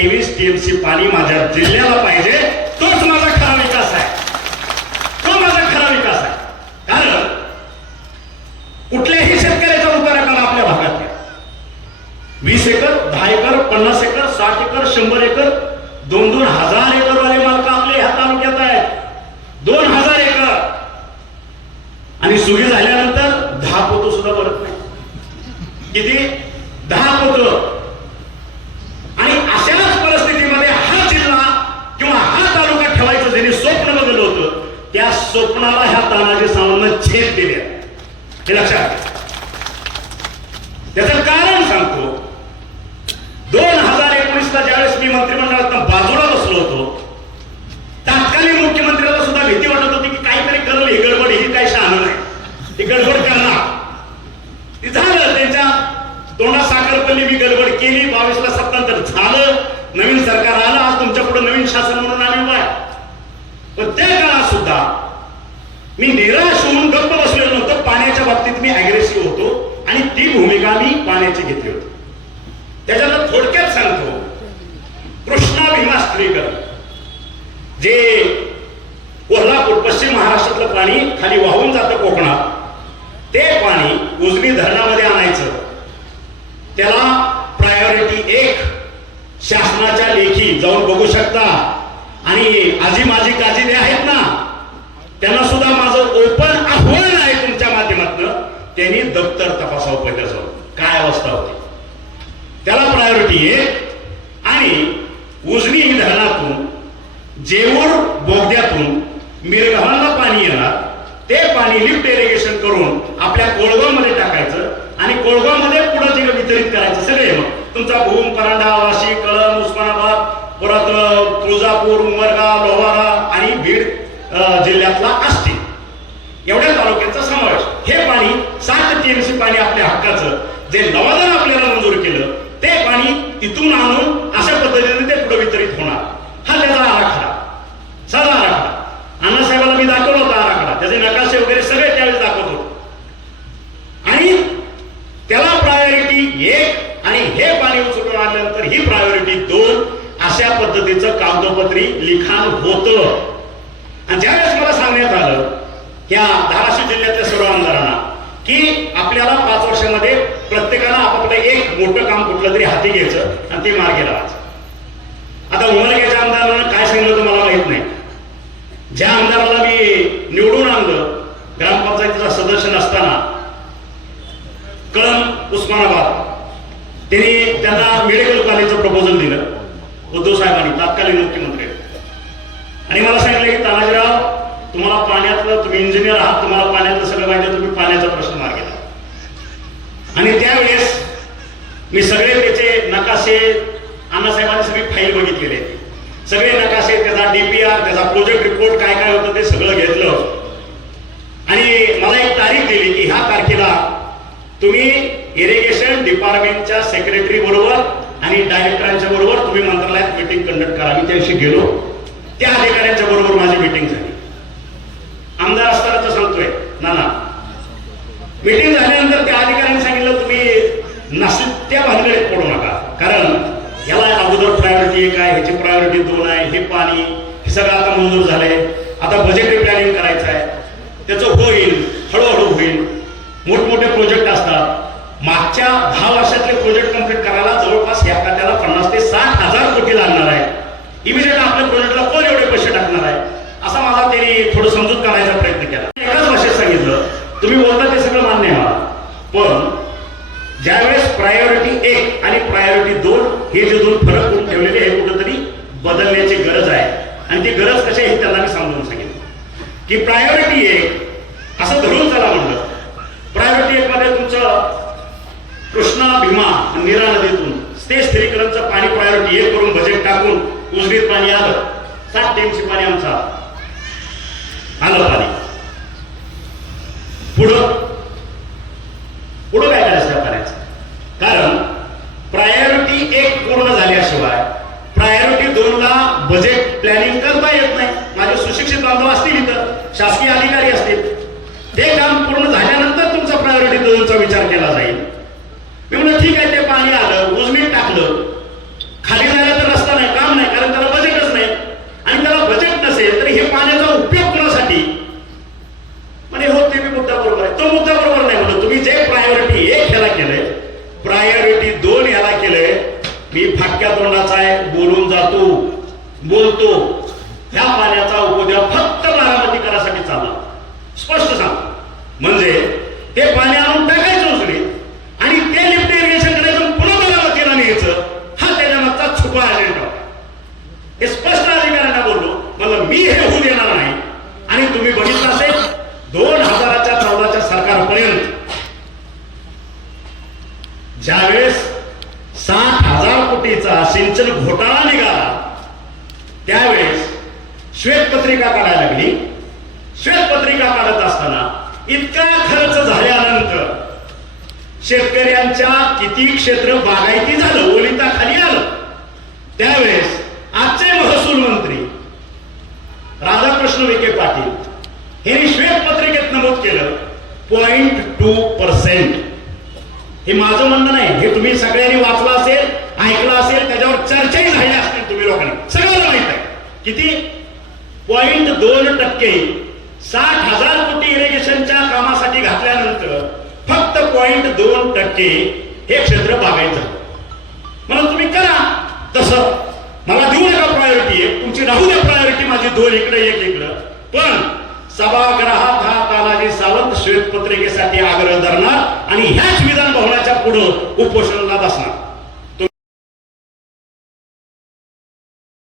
तेवीस टीएमसी पाणी माझ्या जिल्ह्याला पाहिजे. तोच माझा खरा विकास आहे. तो माझा खरा विकास आहे. कारण कुठल्याही शेतकऱ्याचा उतारा करा आपल्या भागात वीस एकर दहा एकर पन्नास एकर साठ एकर शंभर एकर दोन दोन हजार एकर वाले मालक आपले ह्या तालुक्यात आहेत. दोन हजार एकर. आणि सुगी झाल्यानंतर दहा पोतो सुद्धा परत नाही किती दहा पोतं आणि अशाच परिस्थितीमध्ये हा जिल्हा किंवा हा त्यांनी स्वप्न बघलं होतं. त्या स्वप्नाला ह्या तानाजी सावंत छेद दिल्या हे लक्षात त्याचं कारण सांगतो. दोन हजार एकोणीस ला ज्यावेळेस मी मंत्रिमंडळात बाजूला बसलो होतो तत्कालीन मुख्यमंत्र्याला सुद्धा भीती वाटत होती की काहीतरी करल ही गडबड ही काही शहाणं नाही ही गडबड करणार ती झालं त्यांच्या तोंडात साखर पडली मी गडबड केली बावीसला सत्तांतर झालं नवीन सरकार आलं आज तुमच्यापुढे नवीन शासन म्हणून आम्ही उभा आहे पण त्या काळात सुद्धा मी निराश होऊन गप्प बसलेलो नव्हतो पाण्याच्या बाबतीत मी अग्रेसिव्ह होतो आणि ती भूमिका मी पाण्याची घेतली होती. त्याच्यात थोडक्यात सांगतो. कृष्णा भीमा स्त्रीकर जे कोल्हापूर पश्चिम महाराष्ट्रातलं पाणी खाली वाहून जातं कोकणात ते पाणी उजनी धरणामध्ये आणायचं. त्याला प्रायोरिटी एक शासनाच्या लेखी जाऊन बघू शकता. आणि आजी माझी काजी जे आहेत ना त्यांना सुद्धा त्यांनी तपासावं पहिलं जाऊन काय अवस्था होती? त्याला प्रायोरिटी आहे आणि उजनी ही धरणातून जेऊर बोगद्यातून मिरगावांना पाणी येणार. ते पाणी लिफ्ट इरिगेशन करून आपल्या कोळगावमध्ये टाकायचं आणि कोळगावमध्ये पुढे जे वितरित करायचं. सगळे मग. तुमचा भूम परांडा वाशी कळ टीएमसी पाणी आपल्या हक्काचं. जे लवादान आपल्याला मंजूर केलं ते पाणी तिथून आणून अशा पद्धतीने ते पुढे वितरित होणार. हा त्याचा आराखडा. साधा आराखडा. अण्णासाहेबांना मी दाखवला होता आराखडा. त्याचे नकाशे वगैरे सगळे त्यावेळेस दाखवत होतो. आणि त्याला प्रायोरिटी एक आणि हे पाणी उचलून आणल्यानंतर ही प्रायोरिटी दोन अशा पद्धतीचं कागदोपत्री लिखाण होतं. आणि ज्यावेळेस मला सांगण्यात आलं या धाराशिव जिल्ह्यातल्या सर्व आमदार आपल्याला पाच वर्षामध्ये प्रत्येकाला आपापलं एक मोठं काम कुठलं तरी हाती घ्यायचं आणि ते मार्गे लावायचं. आता उमरग्याच्या आमदारानं काय सांगितलं होतं मला माहीत नाही. ज्या आमदाराला मी निवडून आणलं ग्रामपंचायतीचा सदस्य नसताना कळम उस्मानाबाद त्यांनी त्यांना मेडिकल कॉलेजचं प्रपोजल दिलं उद्धव साहेबांनी तत्कालीन मुख्यमंत्री. आणि मला सांगितलं की तानाजीराव तुम्हाला पाण्यातलं तुम्ही इंजिनियर आहात तुम्हाला पाण्यातलं सगळं माहिती तुम्ही पाण्याचा प्रश्न आणि त्यावेळेस मी सगळे त्याचे नकाशे अण्णासाहेबांनी सगळी फाईल बघितलेली आहे. सगळे नकाशे त्याचा डीपीआर त्याचा प्रोजेक्ट रिपोर्ट काय काय होतं ते सगळं घेतलं. आणि मला एक तारीख दिली की ह्या तारखेला तुम्ही इरिगेशन डिपार्टमेंटच्या सेक्रेटरी बरोबर आणि डायरेक्टरांच्या बरोबर तुम्ही मंत्रालयात मीटिंग कंडक्ट करा. मी त्याविषयी गेलो. त्या अधिकाऱ्यांच्या बरोबर माझी मीटिंग झाली. आमदार असतानाच सांगतोय ना ना मीटिंग झाल्यानंतर त्या अधिकाऱ्यांनी सांगितलं तुम्ही नसत्या भानगडीत पडू नका कारण याला अगोदर प्रायोरिटी एक आहे ह्याची प्रायोरिटी दोन आहे हे पाणी हे सगळं आता मंजूर झालंय आता बजेट प्लॅनिंग करायचं आहे त्याचं होईल हळूहळू होईल मोठमोठे प्रोजेक्ट असतात. मागच्या दहा वर्षातले प्रोजेक्ट कंप्लीट करायला जवळपास या खात्याला पन्नास ते साठ हजार कोटी लागणार आहे. इमिजिएट आपल्या प्रोजेक्टला कोण एवढे पैसे टाकणार आहे? असा माझा त्यांनी थोडं समजूत करायचा प्रयत्न केला. एकाच भाषेत सांगितलं तुम्ही बोलता ते सगळं मान्य आहे पण ज्यावेळेस प्रायोरिटी एक आणि प्रायोरिटी दोन हे जे दोन फरक करून ठेवलेले हे कुठंतरी बदलण्याची गरज आहे. आणि ती गरज कशी आहे त्यांना मी समजून सांगितलं की प्रायोरिटी एक असं धरून चला म्हणून. प्रायोरिटी एक मध्ये तुमचं कृष्णा भीमा आणि नीरा नदीतून स्टेज स्त्रीकरणचं पाणी प्रायोरिटी एक करून बजेट टाकून उजनीत पाणी आलं. सात टीमचे पाणी आमचा. आलं पाणी. पुढं पुढं काय करायचं त्या पाण्याचं? कारण प्रायोरिटी एक पूर्ण झाल्याशिवाय प्रायोरिटी दोनला बजेट प्लॅनिंग करता येत नाही. माझे सुशिक्षित बांधव असतील इथं. शासकीय अधिकारी असतील ते काम पूर्ण झाल्यानंतर तुमचा प्रायोरिटी दोनचा विचार केला जाईल मी म्हणलं ठीक आहे ते पाणी आलं उजनी मी फाटक्या तोंडाचा आहे बोलून जातो बोलतो. ह्या पाण्याचा उपद्रव फक्त बारामती करासाठी चालला. स्पष्ट सांग. म्हणजे ते पाणी आणून टाकायचं उचलीत आणि ते लिफ्ट इरिगेशन करायचं पुन्हा बारामतीला न्यायचं हा त्याच्या मागचा छुपा अजेंडा हे स्पष्ट अधिकाऱ्यांना बोललो. मला मी हे होऊ देणार नाही. आणि तुम्ही बघितलं असेल दोन हजाराच्या चौदाच्या सरकारपर्यंत ज्यावेळेस कोटीचा सिंचन घोटाळा निघाला. त्यावेळेस श्वेतपत्रिका काढायला लागली. श्वेतपत्रिका काढत असताना इतका खर्च झाल्यानंतर शेतकऱ्यांच्या किती क्षेत्र बागायती झालं ओलिता खाली आलं. त्यावेळेस आजचे महसूल मंत्री राधाकृष्ण विखे पाटील यांनी श्वेतपत्रिकेत नमूद केलं पॉइंट टू पर्सेंट हे माझं म्हणणं नाही हे तुम्ही सगळ्यांनी वाचलं असेल. ऐकलं असेल त्याच्यावर चर्चाही झाल्या असतील तुम्ही लोकांनी. सगळ्यांना माहीत आहे. किती? पॉइंट दोन टक्के. साठ हजार कोटी इरिगेशनच्या कामासाठी घातल्यानंतर फक्त पॉइंट दोन टक्के हे क्षेत्र बागायत झालं. म्हणून तुम्ही करा तसं. मला देऊ नका प्रायोरिटी आहे तुमची राहू द्या प्रायोरिटी माझी दोन इकडे एक इकडं. पण सभागृहात हा तानाजी सावंत श्वेतपत्रिकेसाठी आग्रह धरणार आणि ह्याच विधान भवनाच्या पुढं उपोषणाला बसणार.